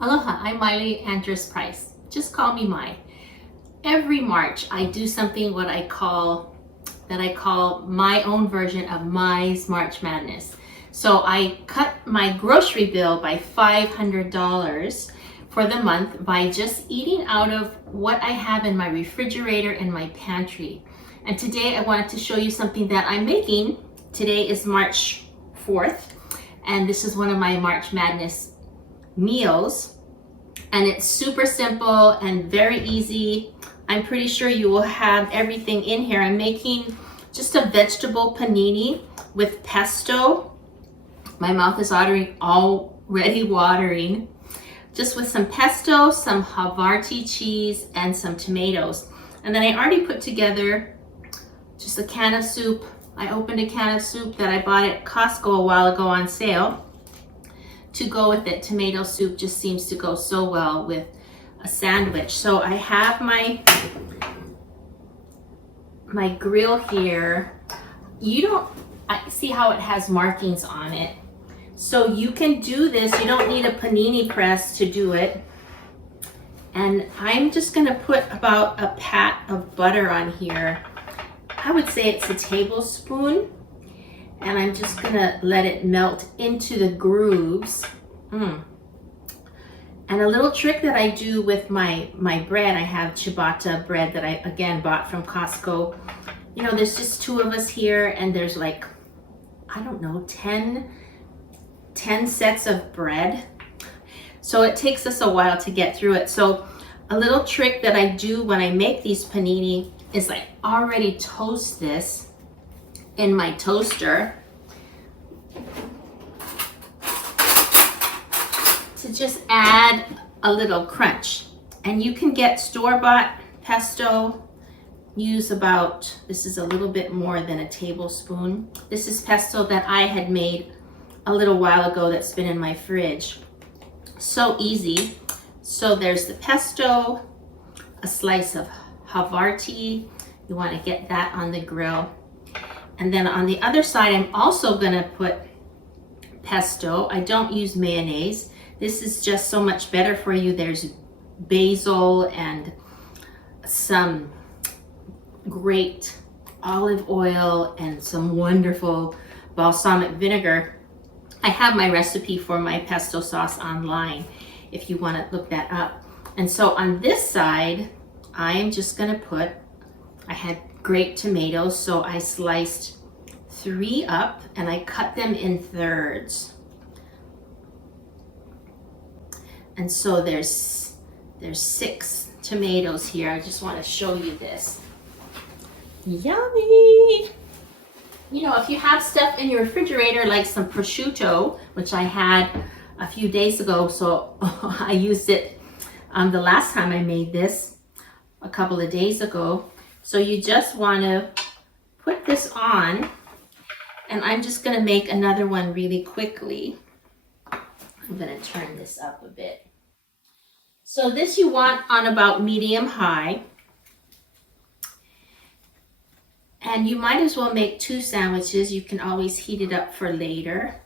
Aloha, I'm Miley Andrus-Price. Just call me Mai. Every March, I do something what I call my own version of Mai's March Madness. So I cut my grocery bill by $500 for the month by just eating out of what I have in my refrigerator and my pantry. And today I wanted to show you something that I'm making. Today is March 4th, and this is one of my March Madness meals, and it's super simple and very easy. I'm pretty sure you will have everything in here. I'm making just a vegetable panini with pesto. My mouth is already watering. Just with some pesto, some Havarti cheese, and some tomatoes. And then I already put together just a can of soup. I opened a can of soup that I bought at Costco a while ago on sale to go with it. Tomato soup just seems to go so well with a sandwich. So I have my grill here. I see how it has markings on it. So you can do this. You don't need a panini press to do it. And I'm just gonna put about a pat of butter on here. I would say it's a tablespoon. And I'm just gonna let it melt into the grooves. And a little trick that I do with my bread, I have ciabatta bread that I again bought from Costco. You know, there's just two of us here, and there's like, I don't know, 10 sets of bread. So it takes us a while to get through it. So a little trick that I do when I make these panini is I already toast this in my toaster to just add a little crunch. And you can get store-bought pesto. Use about, this is a little bit more than a tablespoon. This is pesto that I had made a little while ago that's been in my fridge. So easy. So there's the pesto, a slice of Havarti. You want to get that on the grill. And then on the other side, I'm also gonna put pesto. I don't use mayonnaise. This is just so much better for you. There's basil and some great olive oil and some wonderful balsamic vinegar. I have my recipe for my pesto sauce online if you want to look that up. And so on this side, I am just gonna put, I had great tomatoes, so I sliced 3 up and I cut them in thirds. And so there's 6 tomatoes here. I just want to show you this. Yummy! You know, if you have stuff in your refrigerator like some prosciutto, which I had a few days ago, so I used it the last time I made this a couple of days ago. So you just want to put this on, and I'm just going to make another one really quickly. I'm going to turn this up a bit. So this you want on about medium high. And you might as well make 2 sandwiches. You can always heat it up for later.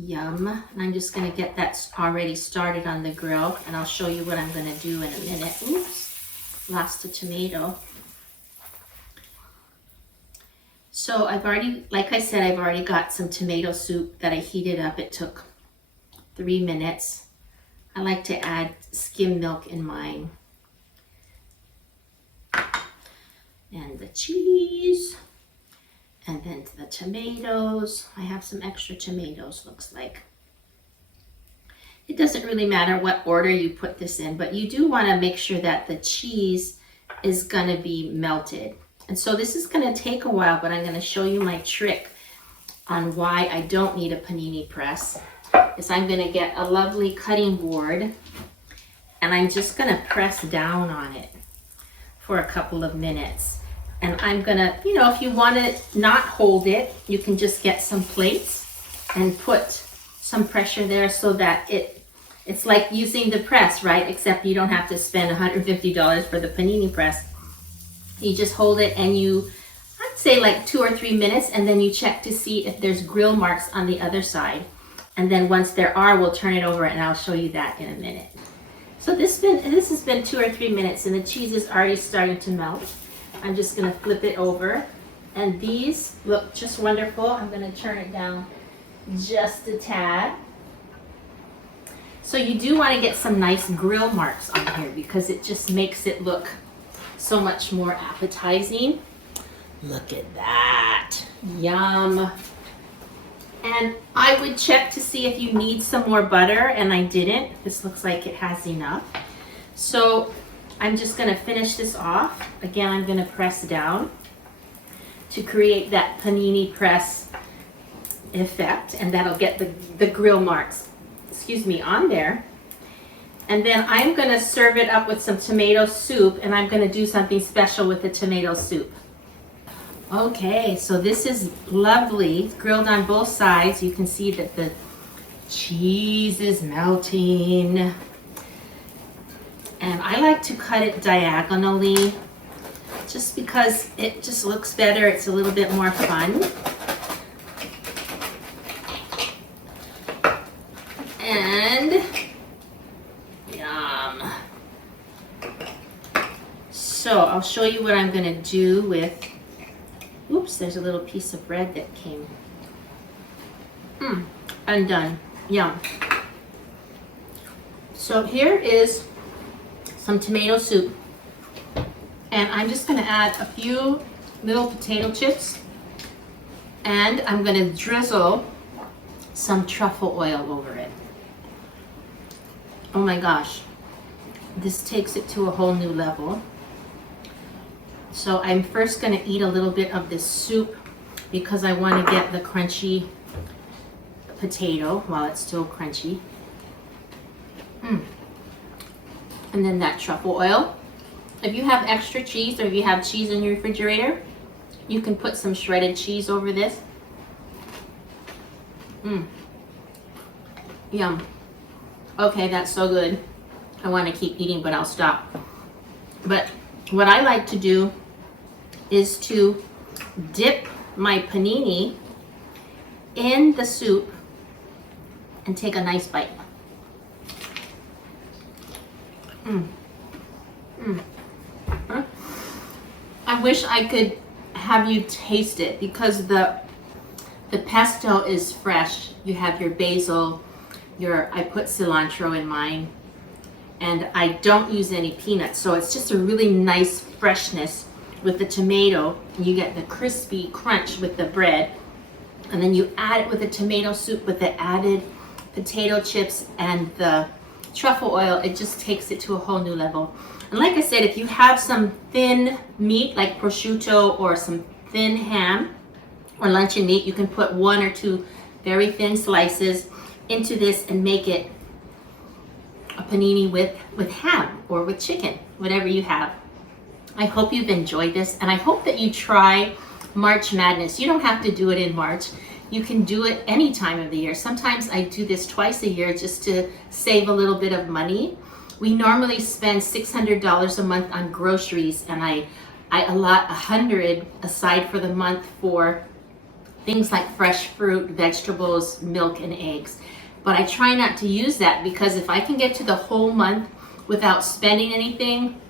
Yum. And I'm just going to get that already started on the grill, and I'll show you what I'm going to do in a minute. Oops, lost a tomato. So I've already, like I said, I've already got some tomato soup that I heated up. It took 3 minutes. I like to add skim milk in mine. And the cheese. And then the tomatoes. I have some extra tomatoes, looks like. It doesn't really matter what order you put this in, but you do want to make sure that the cheese is going to be melted. And so this is going to take a while, but I'm going to show you my trick on why I don't need a panini press. Is I'm going to get a lovely cutting board, and I'm just going to press down on it for a couple of minutes. And I'm gonna, you know, if you want to not hold it, you can just get some plates and put some pressure there so that it's like using the press, right? Except you don't have to spend $150 for the panini press. You just hold it and you, I'd say like 2 or 3 minutes, and then you check to see if there's grill marks on the other side. And then once there are, we'll turn it over and I'll show you that in a minute. So this has been 2 or 3 minutes and the cheese is already starting to melt. I'm just gonna flip it over. And these look just wonderful. I'm gonna turn it down just a tad. So you do want to get some nice grill marks on here because it just makes it look so much more appetizing. Look at that. Yum. And I would check to see if you need some more butter, and I didn't. This looks like it has enough. So I'm just going to finish this off. Again, I'm going to press down to create that panini press effect, and that'll get the grill marks, on there. And then I'm going to serve it up with some tomato soup, and I'm going to do something special with the tomato soup. Okay, so this is lovely, grilled on both sides. You can see that the cheese is melting. And I like to cut it diagonally just because it just looks better. It's a little bit more fun. And yum. So I'll show you what I'm gonna do with, oops, there's a little piece of bread that came undone. Yum. So here is some tomato soup, and I'm just gonna add a few little potato chips, and I'm gonna drizzle some truffle oil over it. Oh my gosh, this takes it to a whole new level. So I'm first going to eat a little bit of this soup because I want to get the crunchy potato while it's still crunchy. And then that truffle oil. If you have extra cheese or if you have cheese in your refrigerator, you can put some shredded cheese over this. Yum. Okay, that's so good. I want to keep eating, but I'll stop. But what I like to do is to dip my panini in the soup and take a nice bite. I wish I could have you taste it because the pesto is fresh. You have your basil, I put cilantro in mine, and I don't use any peanuts, so it's just a really nice freshness with the tomato. You get the crispy crunch with the bread, and then you add it with the tomato soup with the added potato chips and the truffle oil. It just takes it to a whole new level. And like I said, if you have some thin meat like prosciutto or some thin ham or luncheon meat, you can put 1 or 2 very thin slices into this and make it a panini with ham or with chicken, whatever you have. I hope you've enjoyed this, and I hope that you try March Madness. You don't have to do it in March. You can do it any time of the year. Sometimes I do this twice a year just to save a little bit of money. We normally spend $600 a month on groceries, and I allot $100 aside for the month for things like fresh fruit, vegetables, milk, and eggs. But I try not to use that because if I can get to the whole month without spending anything,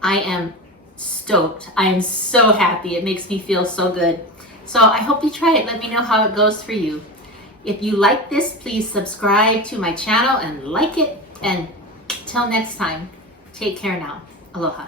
I am stoked. I am so happy. It makes me feel so good. So I hope you try it. Let me know how it goes for you. If you like this, please subscribe to my channel and like it. And till next time, take care now. Aloha.